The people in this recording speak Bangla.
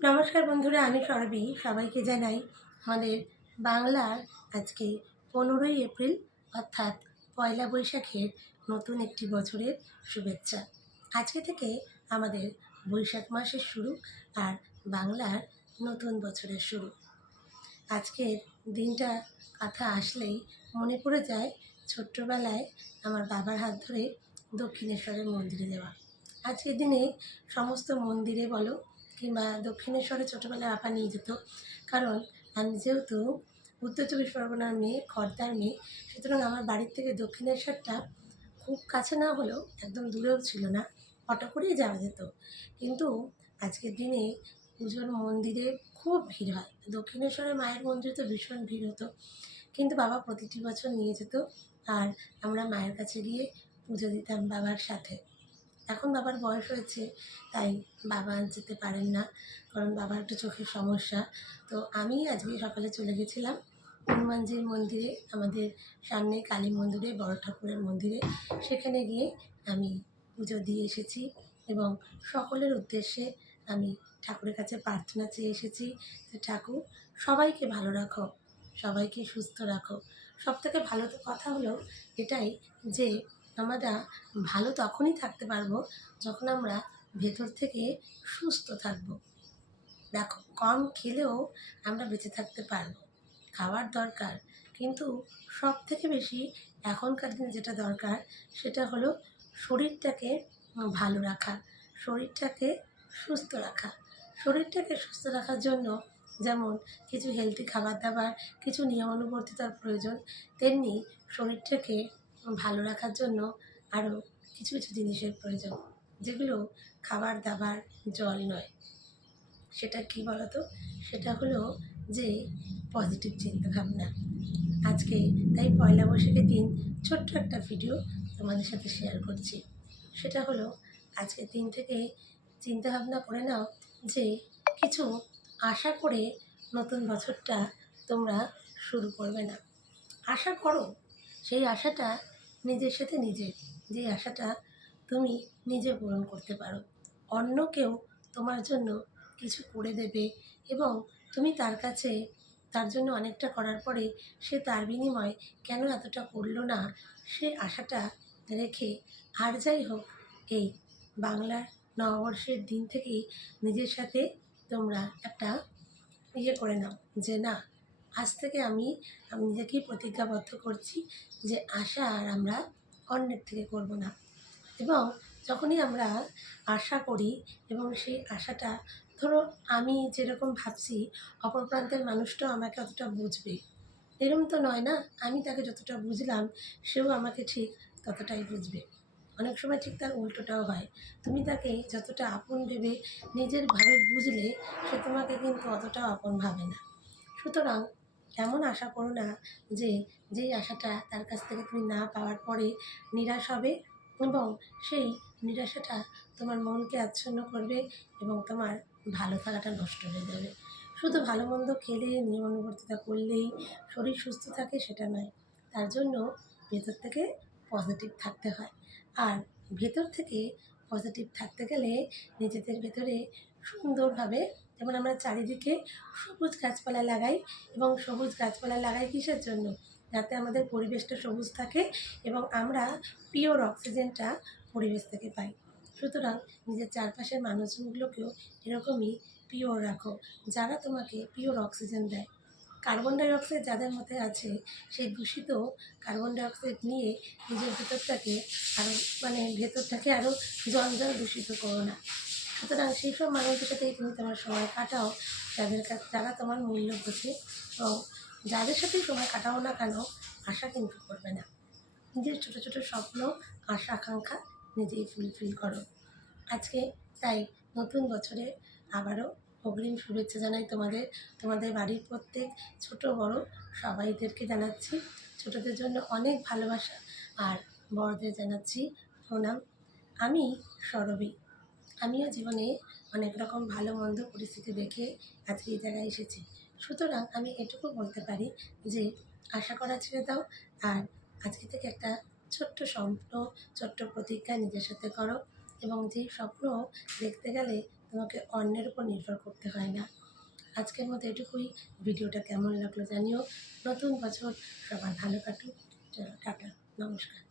নমস্কার বন্ধুরা, আমি সরবি। সবাইকে জানাই আমাদের বাংলার আজকে পনেরোই এপ্রিল, অর্থাৎ পয়লা বৈশাখের নতুন একটি বছরের শুভেচ্ছা। আজকে থেকে আমাদের বৈশাখ মাসের শুরু আর বাংলার নতুন বছরের শুরু। আজকের দিনটা কথা আসলেই মনে পড়ে যায় ছোট্টবেলায় আমার বাবার হাত ধরে দক্ষিণেশ্বরের মন্দিরে যাওয়া। আজকের দিনে সমস্ত মন্দিরে বলো কিংবা দক্ষিণেশ্বরে ছোটোবেলায় আপা নিয়ে যেত। কারণ আমি যেহেতু উত্তর চব্বিশ পরগনার মেয়ে, খর্দার মেয়ে, সুতরাং আমার বাড়ির থেকে দক্ষিণেশ্বরটা খুব কাছে না হলেও একদম দূরেও ছিল না। অটো করেই যাওয়া যেত। কিন্তু আজকের দিনে পুজোর মন্দিরে খুব ভিড় হয়। দক্ষিণেশ্বরের মায়ের মন্দিরে তো ভীষণ ভিড় হতো। কিন্তু বাবা প্রতিটি বছর নিয়ে যেত আর আমরা মায়ের কাছে গিয়ে পুজো দিতাম বাবার সাথে। এখন বাবার বয়স হয়েছে, তাই বাবা যেতে পারেন না, কারণ বাবার একটু চোখের সমস্যা। তো আমি আজকে সকালে চলে গেছিলাম হনুমানজির মন্দিরে, আমাদের সামনে কালী মন্দিরে, বড় ঠাকুরের মন্দিরে। সেখানে গিয়ে আমি পুজো দিয়ে এসেছি এবং সকলের উদ্দেশ্যে আমি ঠাকুরের কাছে প্রার্থনা চেয়ে এসেছি যে, ঠাকুর, সবাইকে ভালো রাখো, সবাইকে সুস্থ রাখো। সব থেকে ভালো কথা হলো এটাই যে আমরা ভালো তখনই থাকতে পারব যখন আমরা ভেতর থেকে সুস্থ থাকব। দেখো, কম খেলেও আমরা বেঁচে থাকতে পারব। খাওয়ার দরকার। কিন্তু সব থেকে বেশি এখনকার দিনে যেটা দরকার, সেটা হলো শরীরটাকে ভালো রাখা, শরীরটাকে সুস্থ রাখা। শরীরটাকে সুস্থ রাখার জন্য যেমন কিছু হেলদি খাবার দাবার, কিছু নিয়মানুবর্তিতার প্রয়োজন, তেমনি শরীরটাকে ভালো রাখার জন্য আরও কিছু কিছু জিনিসের প্রয়োজন, যেগুলো খাবার দাবার, জল নয়। সেটা কী বলতো? সেটা হলো যে পজিটিভ চিন্তাভাবনা। আজকে তাই পয়লা বৈশাখের দিন ছোট্ট একটা ভিডিও তোমাদের সাথে শেয়ার করছি। সেটা হলো আজকের দিন থেকে চিন্তাভাবনা করে নাও যে কিছু আশা করে নতুন বছরটা তোমরা শুরু করবে না। আশা করো, সেই আশাটা নিজের সাথে নিজের যে আশাটা তুমি নিজে পূরণ করতে পারো। অন্য কেউ তোমার জন্য কিছু করে দেবে এবং তুমি তার কাছে তার জন্য অনেকটা করার পরে সে তার বিনিময়ে কেন এতটা করল না, সে আশাটা রেখে আর যাই হোক, এই বাংলার নববর্ষের দিন থেকেই নিজের সাথে তোমরা একটা ইয়ে করে নাও যে না আজ থেকে আমি আমি নিজেকেই প্রতিজ্ঞাবদ্ধ করছি যে আশা আর আমরা অন্যের থেকে করব না। এবং যখনই আমরা আশা করি এবং সেই আশাটা, ধরো আমি যেরকম ভাবছি, অপর প্রান্তের মানুষটাও আমাকে অতটা বুঝবে। এরম তো নয় না? আমি তাকে যতটা বুঝলাম, সেও আমাকে ঠিক ততটাই বুঝবে। অনেক সময় ঠিক তার উল্টোটাও হয়। তুমি তাকে যতটা আপন ভেবে নিজের ভাবে বুঝলে, সে তোমাকে কিন্তু অতটাও আপন ভাবে না। সুতরাং এমন আশা করো না যে যেই আশাটা তার কাছ থেকে তুমি না পাওয়ার পরে নিরাশ হবে এবং সেই নিরাশাটা তোমার মনকে আচ্ছন্ন করবে এবং তোমার ভালো থাকাটা নষ্ট হয়ে যাবে। শুধু ভালো মন্দ খেলে নিয়মানুবর্তিতা করলেই শরীর সুস্থ থাকে সেটা নয়, তার জন্য ভেতর থেকে পজিটিভ থাকতে হয়। আর ভেতর থেকে পজিটিভ থাকতে গেলে নিজেদের ভেতরে সুন্দরভাবে যেমন আমরা চারিদিকে সবুজ গাছপালা লাগাই এবং সবুজ গাছপালা লাগাই কিসের জন্য? যাতে আমাদের পরিবেশটা সবুজ থাকে এবং আমরা পিওর অক্সিজেনটা পরিবেশ থেকে পাই। সুতরাং নিজের চারপাশের মানুষজনগুলোকেও এরকমই পিওর রাখো, যারা তোমাকে পিওর অক্সিজেন দেয়। কার্বন ডাইঅক্সাইড যাদের মধ্যে আছে, সেই দূষিত কার্বন ডাইঅক্সাইড নিয়ে নিজের ভেতরটাকে আরও মানে ভেতরটাকে আরও জল জল দূষিত করো না। সুতরাং সেই সব মানুষদের সাথেই তুমি তোমার সময় কাটাও, যাদের কাছে যারা তোমার মূল্য বোঝে এবং যাদের সাথেই সময় কাটাও না কেন, আশা কিন্তু করবে না। নিজের ছোটো ছোটো স্বপ্ন, আশা, আকাঙ্ক্ষা নিজেই ফুলফিল করো। আজকে তাই নতুন বছরে আবারও অগ্রিম শুভেচ্ছা জানাই তোমাদের তোমাদের বাড়ির প্রত্যেক ছোট, বড় সবাইদেরকে জানাচ্ছি। ছোটদের জন্য অনেক ভালোবাসা, আর বড়দের জানাচ্ছি প্রণাম। আমি সরবী আমিও জীবনে অনেক রকম ভালো, মন্দ পরিস্থিতি দেখে আজকে এই জায়গায় এসেছি। সুতরাং আমি এটুকু বলতে পারি যে, আশা করা ছেড়ে দাও আর আজকে থেকে একটা ছোট্ট স্বপ্ন, ছোট্ট প্রতিজ্ঞা নিজের সাথে করো এবং যেই স্বপ্ন দেখতে গেলে তোমাকে অন্যের উপর নির্ভর করতে হয় না। আজকের মতো এটুকুই। ভিডিওটা কেমন লাগল জানিও। নতুন বছর সবার ভালো কাটুক। চলো, টাটা। নমস্কার।